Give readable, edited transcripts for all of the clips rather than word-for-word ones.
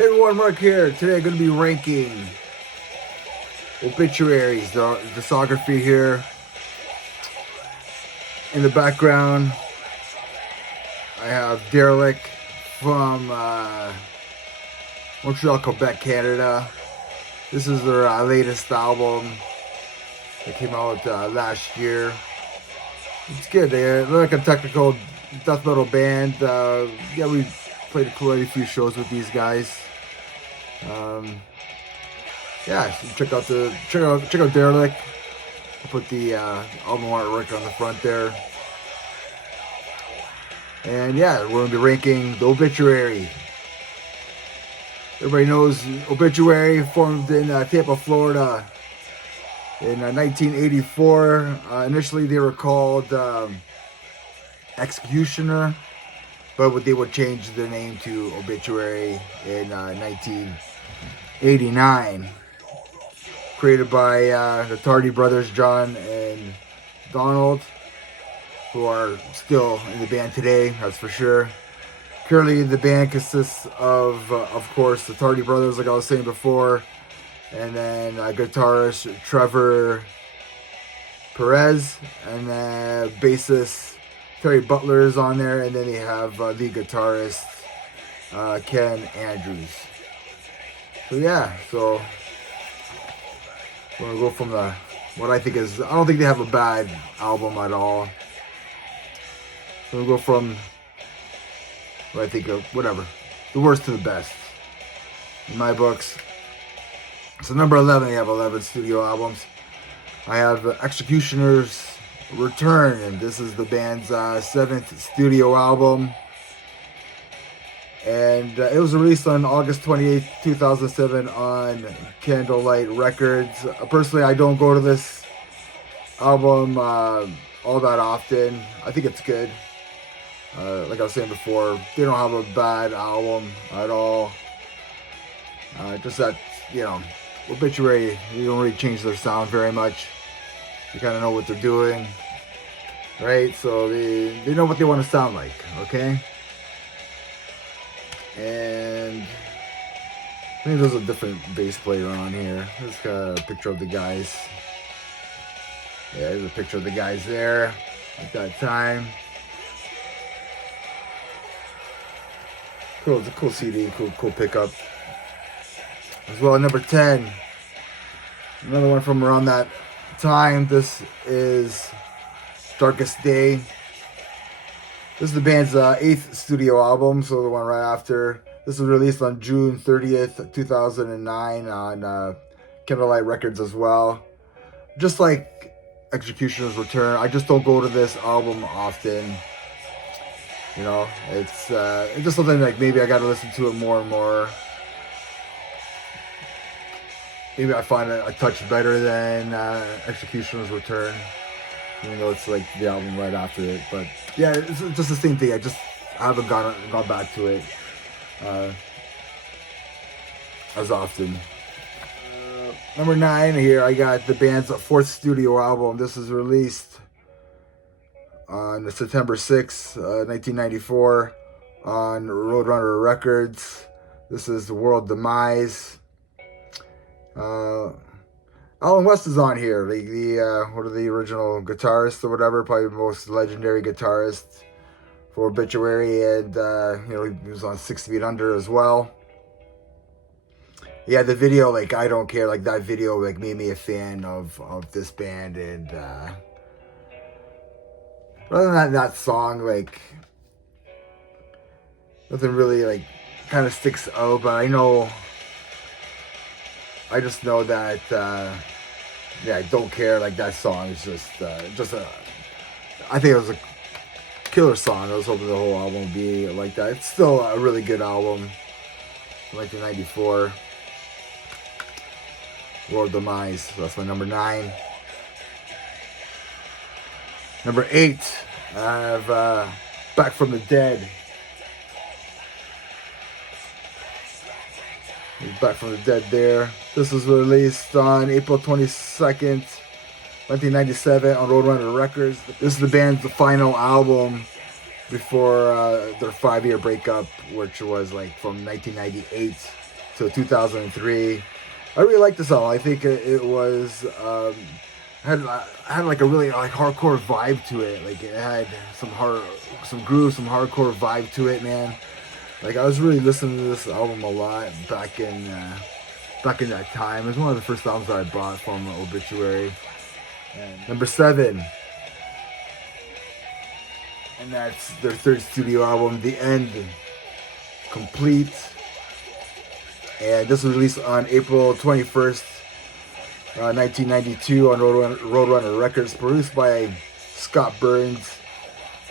Hey everyone, Mark here. Today I'm going to be ranking obituaries, the discography here. In the background, I have Derelict from Montreal, Quebec, Canada. This is their latest album that came out last year. It's good. They're like a technical death metal band. Yeah, we played quite a few shows with these guys. Yeah, so check out Derelict. I'll put the album artwork on the front there. And yeah, we're going to be ranking the Obituary. Everybody knows Obituary formed in Tampa, Florida in 1984. Initially, they were called Executioner, but they would change their name to Obituary in 1989. Created by the Tardy brothers, John and Donald, who are still in the band today, that's for sure. Currently, the band consists of course, the Tardy brothers, like I was saying before, and then guitarist Trevor Perez, and then bassist Terry Butler is on there, and then they have lead guitarist Ken Andrews. So yeah, so we're gonna go from what I think is, I don't think they have a bad album at all. So we'll go from what I think of, whatever, the worst to the best in my books. So number 11, they have 11 studio albums. I have Executioner's Return, and this is the band's 7th studio album. And it was released on August 28th, 2007 on Candlelight Records. Personally, I don't go to this album all that often. I think it's good. Like I was saying before, they don't have a bad album at all. Just that, Obituary, you don't really change their sound very much. You kind of know what they're doing, right? So they know what they want to sound like, okay? And I think there's a different bass player on here. There's got a picture of the guys. Yeah, there's a picture of the guys there at that time. Cool, it's a cool CD, cool pickup. As well, number 10. Another one from around that time. This is Darkest Day. This is the band's 8th studio album, so the one right after. This was released on June 30th, 2009 on Candlelight Records as well. Just like Executioner's Return, I just don't go to this album often. It's just something like maybe I got to listen to it more and more. Maybe I find it a touch better than Executioner's Return, even though it's like the album right after it. But yeah, it's just the same thing. I haven't gone back to it as often. Number 9 here, I got the band's 4th studio album. This is released on September 6th, 1994 on Roadrunner Records. This is The World Demise. Alan West is on here, like one of the original guitarists or whatever, probably the most legendary guitarist for Obituary, and he was on 6 Feet Under as well. Yeah, the video, like, I don't care, like that video like made me a fan of this band, and other than that song, like nothing really like kind of sticks out, but I just know that I don't care, like that song is just I think it was a killer song. I was hoping the whole album would be like that. It's still a really good album. 1994. World Demise. So that's my number 9. Number 8, I have Back from the Dead. Back from the Dead there. This was released on April 22nd, 1997 on Roadrunner Records. This is the band's final album before their 5-year breakup, which was like from 1998 to 2003. I really like this album. I think it was had like a really like hardcore vibe to it. Like it had some groove, some hardcore vibe to it, man. Like I was really listening to this album a lot back in that time. It was one of the first albums that I bought from Obituary. And number 7, and that's their third studio album, The End, Complete. And this was released on April 21st, 1992 on Roadrunner Records, produced by Scott Burns.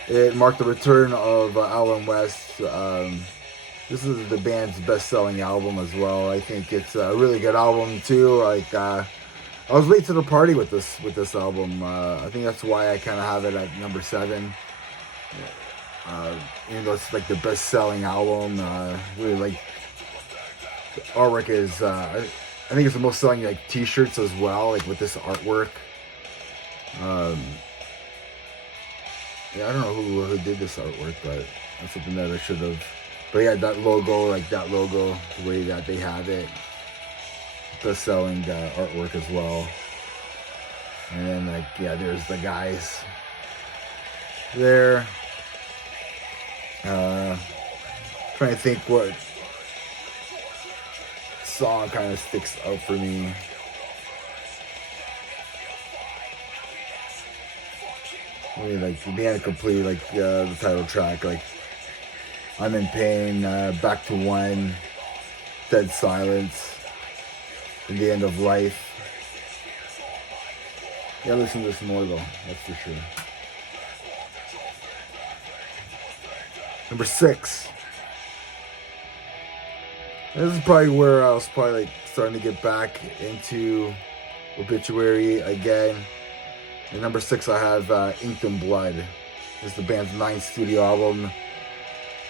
It marked the return of Alan West. This is the band's best-selling album as well. I think it's a really good album too. Like I was late to the party with this album. I think that's why I kind of have it at number 7. Even though it's like the best-selling album, really like the artwork is. I think it's the most selling like T-shirts as well, like with this artwork. Yeah, I don't know who did this artwork, but that's something that I should have. But yeah, that logo, the way that they have it, best-selling artwork as well. And then like yeah, there's the guys there. Trying to think what song kind of sticks out for me. I mean, like The End Complete, like the title track, like I'm in Pain, Back to One, Dead Silence, and The End of Life. Yeah, listen to this more though, that's for sure. Number 6. This is probably where I was probably like starting to get back into Obituary again. And number 6, I have Inked in Blood. This is the band's 9th studio album.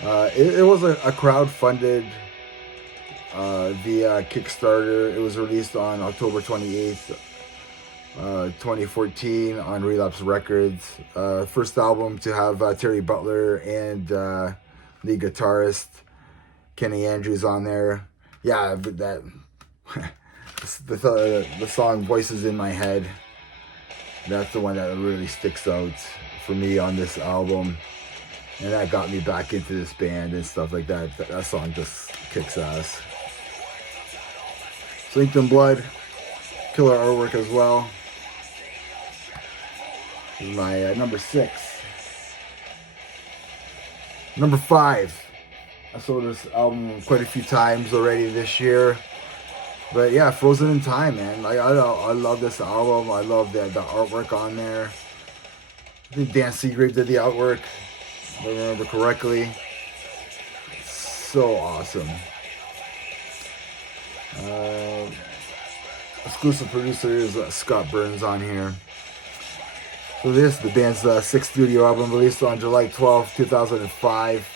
It was a crowd-funded via Kickstarter. It was released on October 28th, 2014 on Relapse Records. First album to have Terry Butler and lead guitarist Kenny Andrews on there. Yeah, but that the song Voices in My Head, that's the one that really sticks out for me on this album. And that got me back into this band and stuff like that. That song just kicks ass. So Inked in Blood, killer artwork as well. This is my number 6. Number 5. I saw this album quite a few times already this year. But yeah, Frozen in Time, man. Like I love this album. I love the artwork on there. I think Dan Seagrave did the artwork, if I remember correctly. It's so awesome. Exclusive producer is Scott Burns on here. So this is the band's 6th studio album, released on July 12th, 2005.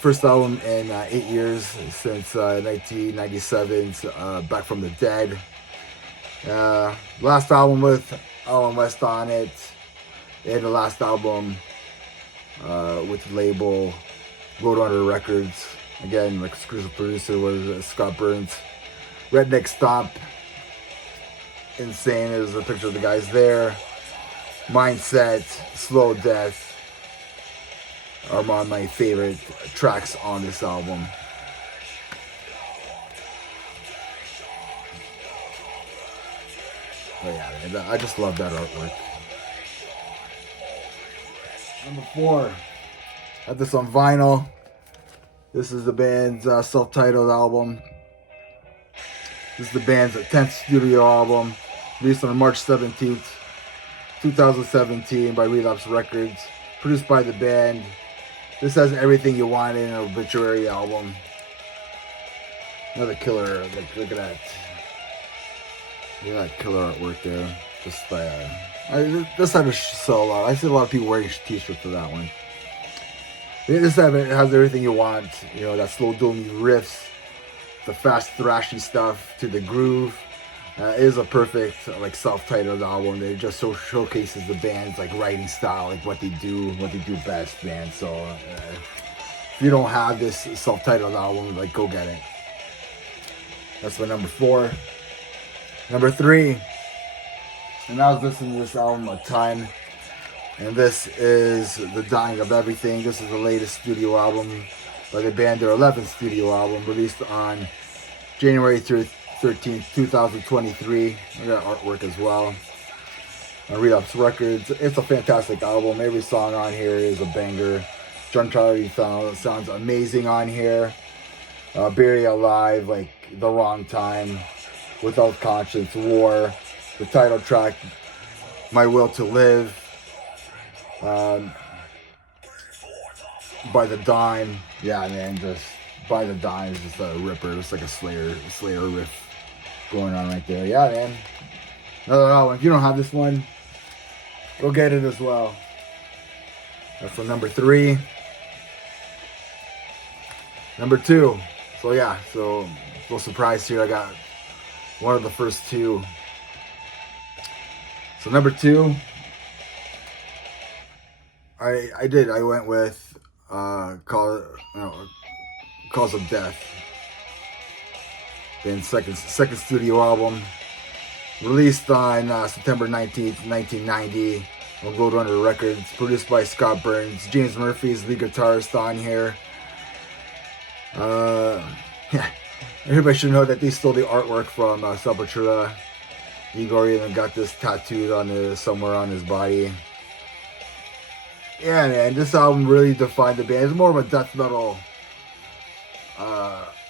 First album in 8 years, since 1997's Back from the Dead. Last album with Alan West on it. And the last album with the label Roadrunner Records. Again, like exclusive producer was Scott Burns. Redneck Stomp, Insane is a picture of the guys there. Mindset, Slow Death are one of my favorite tracks on this album. Oh yeah, I just love that artwork. Number 4, I have this on vinyl. This is the band's self-titled album. This is the band's 10th studio album, released on March 17th, 2017 by Relapse Records, produced by the band. This has everything you want in an Obituary album. Another killer, like, look at that. Look at that killer artwork there. Just this had to sell a lot. I see a lot of people wearing t-shirts for that one. This has everything you want. You know, that slow doomy riffs, the fast thrashy stuff to the groove. It is a perfect like self-titled album. It just showcases the band's like writing style, like what they do best, man. So if you don't have this self-titled album, like go get it. That's my number 4. Number 3, and I was listening to this album a ton, and this is The Dying of Everything. This is the latest studio album by the band, their 11th studio album, released on January 13th, 2023. I got artwork as well on Relapse Records. It's a fantastic album. Every song on here is a banger. John Charlie sounds amazing on here. Bury Alive, like The Wrong Time, Without Conscience, War, the title track, My Will to Live, By the Dime. Yeah, man, just By the Dime is just a ripper. It's like a Slayer riff going on right there. Yeah, man. Another album. If you don't have this one, go get it as well. That's the number 3. Number 2. So yeah, so no surprise here. I got one of the first 2. So number 2, I went with Cause of Death. Then second studio album, released on September 19th, 1990 on Roadrunner Records, produced by Scott Burns. James Murphy's lead guitarist on here. Yeah, everybody should know that they stole the artwork from Sepultura. Igor even got this tattooed on somewhere on his body. Yeah, man, this album really defined the band. It's more of a death metal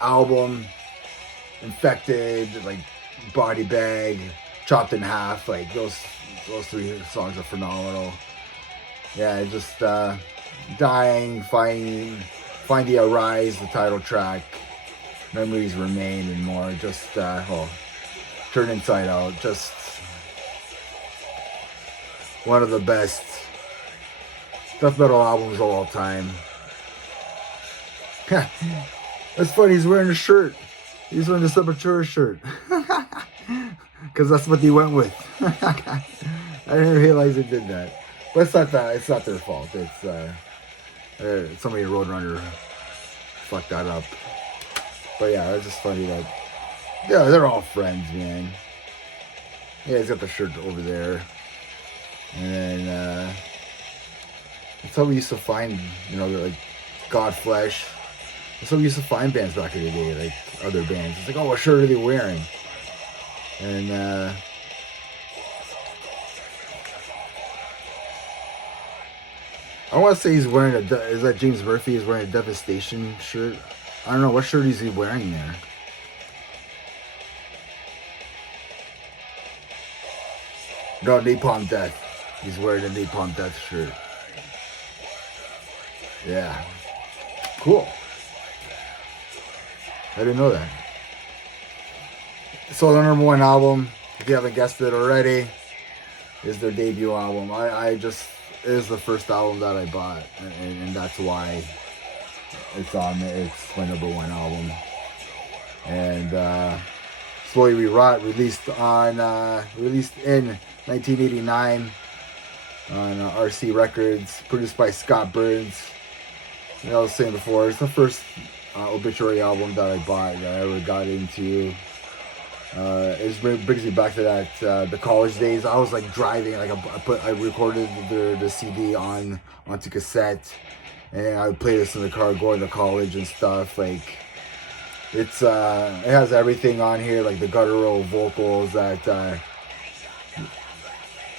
album. Infected, like Body Bag, Chopped in Half, like those 3 songs are phenomenal. Yeah, just Dying, Find Arise, the title track, Memories Remain, and more. Just Turn Inside Out, just one of the best death metal albums of all time. That's funny, he's wearing a shirt. He's wearing the Sepultura shirt. Because that's what they went with. I didn't realize they did that. But it's not their fault. It's somebody at Roadrunner fucked that up. But yeah, it's just funny that, yeah, they're all friends, man. Yeah, he's got the shirt over there. And then, that's how we used to find, like Godflesh. That's how we used to find bands back in the day, like other bands. It's like, oh, what shirt are they wearing? And I want to say he's wearing is that James Murphy is wearing a Devastation shirt? I don't know, what shirt is he wearing there? No, Napalm Death. He's wearing a Napalm Death shirt. Yeah. Cool. I didn't know that. So the number 1 album, if you haven't guessed it already, is their debut album. It is the first album that I bought, and that's why it's my number 1 album. And Slowly We Rot, released in 1989 on RC Records, produced by Scott Burns. Like I was saying before, it's the first Obituary album that I bought, that I ever got into. It brings me back to that the college days. I was like driving, like I recorded the CD onto cassette, and I would play this in the car going to college and stuff. Like it has everything on here, like the guttural vocals, that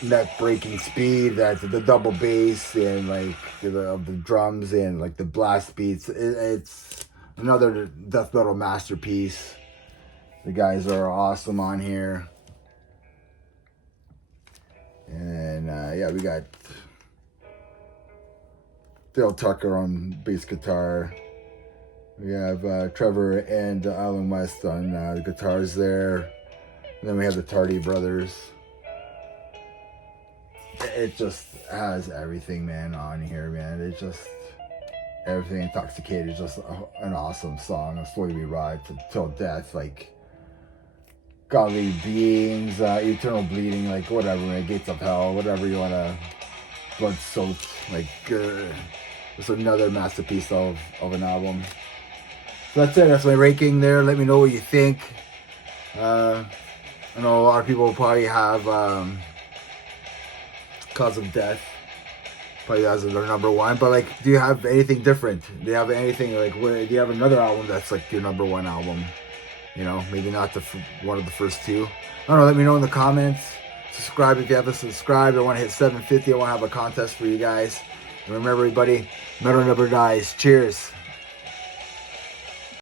neck breaking speed, that the double bass, and like the drums and like the blast beats. It's another death metal masterpiece. The guys are awesome on here. And yeah, we got Dale Tucker on bass guitar. We have Trevor and Alan West on the guitars there. And then we have the Tardy Brothers. It just has everything, man, on here, man. It just, everything. Intoxicated is just an awesome song. Slowly We Ride Till Death, like Godly Beings, Eternal Bleeding, like whatever, man, Gates of Hell, whatever you want to, Blood Soaked, like it's another masterpiece of an album. So that's it. That's my ranking there. Let me know what you think. I know a lot of people probably have Cause of Death. Probably as their number one. But like, do you have anything different? Do you have anything like? Do you have another album that's like your number one album? You know, maybe not one of the first two. I don't know. Let me know in the comments. Subscribe if you haven't subscribed. I want to hit 750. I want to have a contest for you guys. And remember, everybody, metal never dies. Cheers.